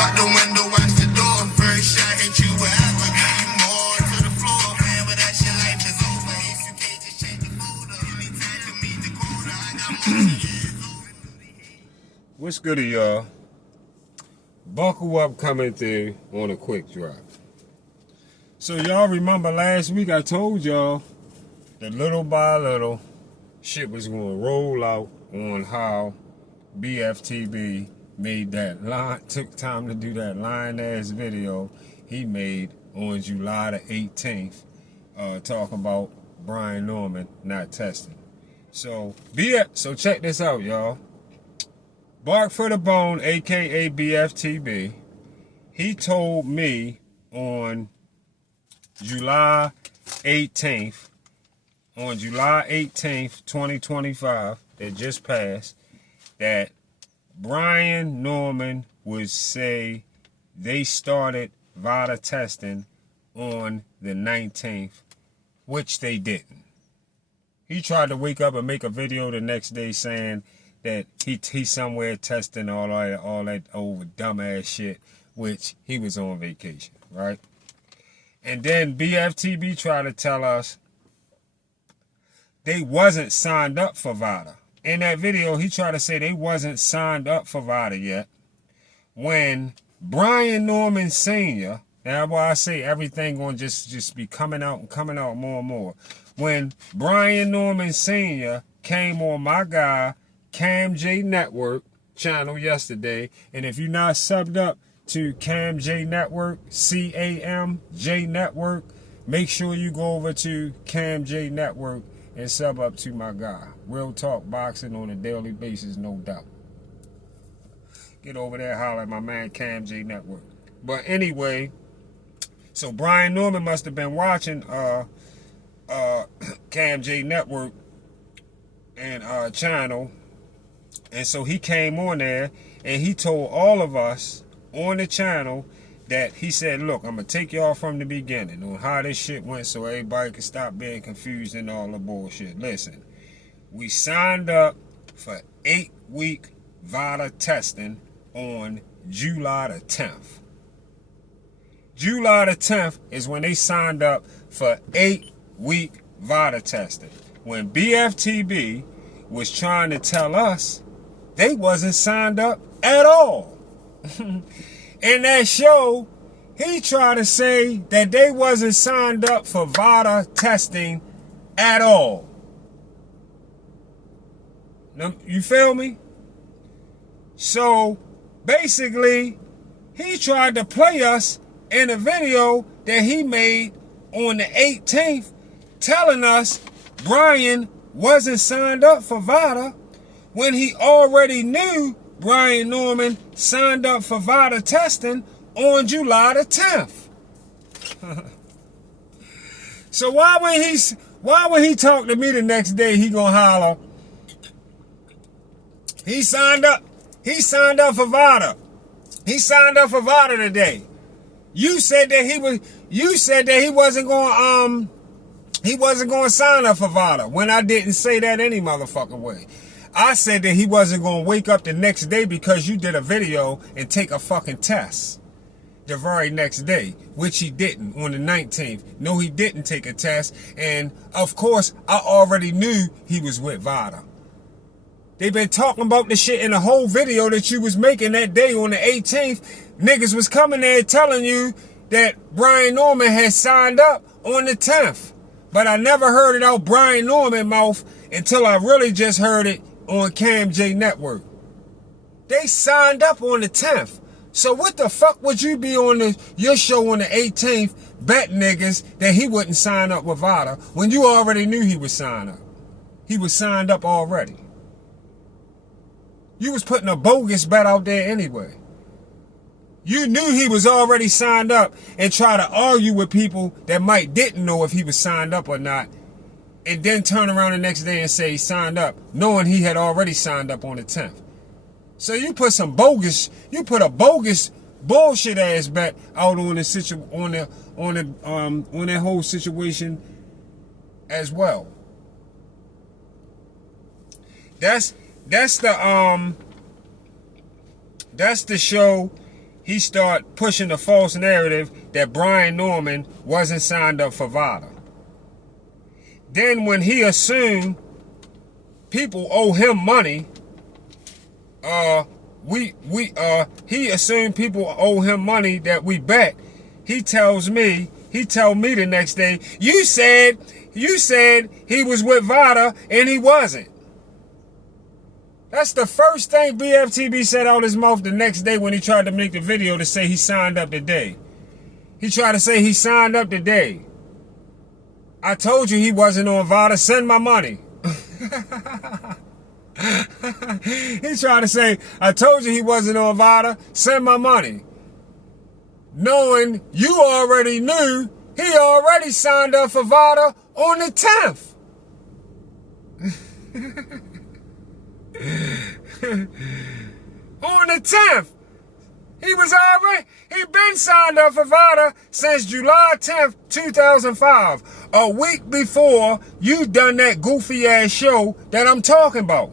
out the window, watch the door. First shot hit you wherever. Got you more to the floor. Man, but that shit life is over. If you can't just change the folder. Anytime you meet the quota, I got more years over. What's good, y'all? Buckle up coming through on a quick drop. So y'all remember last week I told y'all that little by little shit was going to roll out on how BFTB made that line, took time to do that line-ass video he made on July the 18th talking about Brian Norman not testing. So check this out, y'all. Bark for the Bone, aka BFTB, he told me on July 18th, 2025, that just passed, that Brian Norman would say they started VADA testing on the 19th, which they didn't. He tried to wake up and make a video the next day saying that he's somewhere testing all that old dumbass shit, which he was on vacation, right? And then BFTB tried to tell us they wasn't signed up for VADA. In that video, he tried to say they wasn't signed up for VADA yet. When Brian Norman Sr., that's why I say everything gonna just be coming out more and more. When Brian Norman Sr. came on my guy Cam J Network channel yesterday, and if you're not subbed up to Cam J Network, CAMJ Network, make sure you go over to Cam J Network and sub up to my guy. Real talk boxing on a daily basis, no doubt. Get over there, holler at my man Cam J Network. But anyway, so Brian Norman must have been watching Cam J Network and channel. And so he came on there and he told all of us on the channel that he said, look, I'm going to take y'all from the beginning on how this shit went so everybody can stop being confused and all the bullshit. Listen, we signed up for 8-week VADA testing on July the 10th. July the 10th is when they signed up for 8-week VADA testing. When BFTB was trying to tell us they wasn't signed up at all. In that show, he tried to say that they wasn't signed up for VADA testing at all. Now, you feel me? So, basically, he tried to play us in a video that he made on the 18th telling us Brian wasn't signed up for VADA when he already knew Brian Norman signed up for VADA testing on July the 10th. So why when he talk to me the next day, he gonna holler, he signed up for VADA. He signed up for VADA today. You said that he wasn't going to sign up for VADA when I didn't say that any motherfucking way. I said that he wasn't going to wake up the next day because you did a video and take a fucking test the very next day, which he didn't on the 19th. No, he didn't take a test. And of course, I already knew he was with VADA. They've been talking about the shit in the whole video that you was making that day on the 18th. Niggas was coming there telling you that Brian Norman had signed up on the 10th. But I never heard it out Brian Norman mouth until I really just heard it on Cam J Network. They signed up on the 10th. So what the fuck would you be on your show on the 18th bet niggas that he wouldn't sign up with VADA when you already knew he would sign up? He was signed up already. You was putting a bogus bet out there anyway. You knew he was already signed up and try to argue with people that didn't know if he was signed up or not, and then turn around the next day and say he signed up, knowing he had already signed up on the 10th. So you put a bogus bullshit ass bet out on the on that whole situation as well. That's the show he started pushing the false narrative that Brian Norman wasn't signed up for VADA. Then when he assumed people owe him money, he assumed people owe him money that we bet. He told me the next day, you said he was with VADA and he wasn't. That's the first thing BFTB said out his mouth the next day when he tried to make the video to say he signed up today. He tried to say he signed up today. I told you he wasn't on VADA. Send my money. He tried to say, I told you he wasn't on VADA. Send my money. Knowing you already knew he already signed up for VADA on the 10th. On the 10th. He been signed up for VADA since July 10th, 2005. A week before you done that goofy ass show that I'm talking about.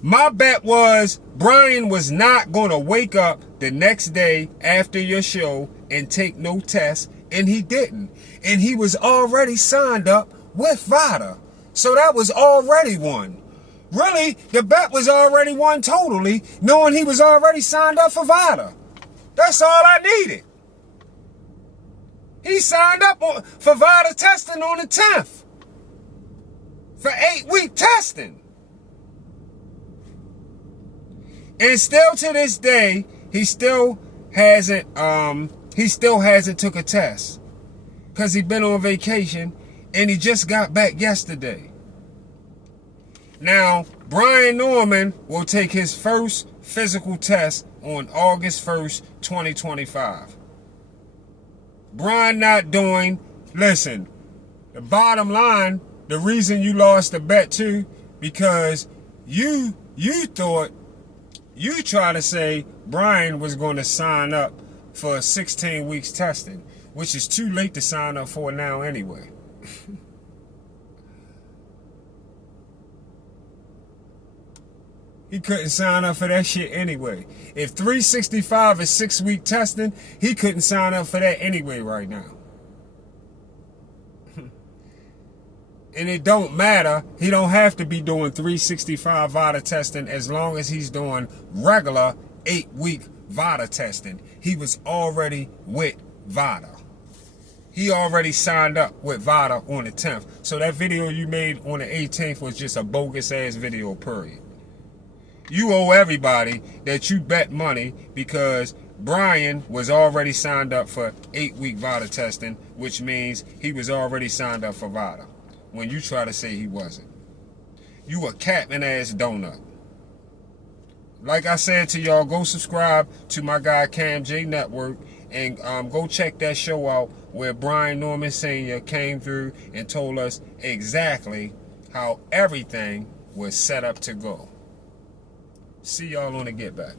My bet was Brian was not going to wake up the next day after your show and take no tests, and he didn't. And he was already signed up with VADA. So that was already won. Really, the bet was already won totally, knowing he was already signed up for VADA. That's all I needed. He signed up for VADA testing on the 10th. For 8-week testing. And still to this day, he still hasn't took a test. Because he's been on vacation and he just got back yesterday. Now, Brian Norman will take his first physical test on August 1st, 2025. Brian not doing, listen, the bottom line, the reason you lost the bet too, because you tried to say Brian was going to sign up for 16 weeks testing, which is too late to sign up for now anyway. He couldn't sign up for that shit anyway. If 365 is 6-week testing, he couldn't sign up for that anyway right now. And it don't matter. He don't have to be doing 365 VADA testing as long as he's doing regular 8-week VADA testing. He was already with VADA. He already signed up with VADA on the 10th. So that video you made on the 18th was just a bogus ass video, period. You owe everybody that you bet money because Brian was already signed up for 8-week VADA testing, which means he was already signed up for VADA when you try to say he wasn't. You a capping ass donut. Like I said to y'all, go subscribe to my guy Cam J Network and go check that show out where Brian Norman Sr. came through and told us exactly how everything was set up to go. See y'all on the Get Back.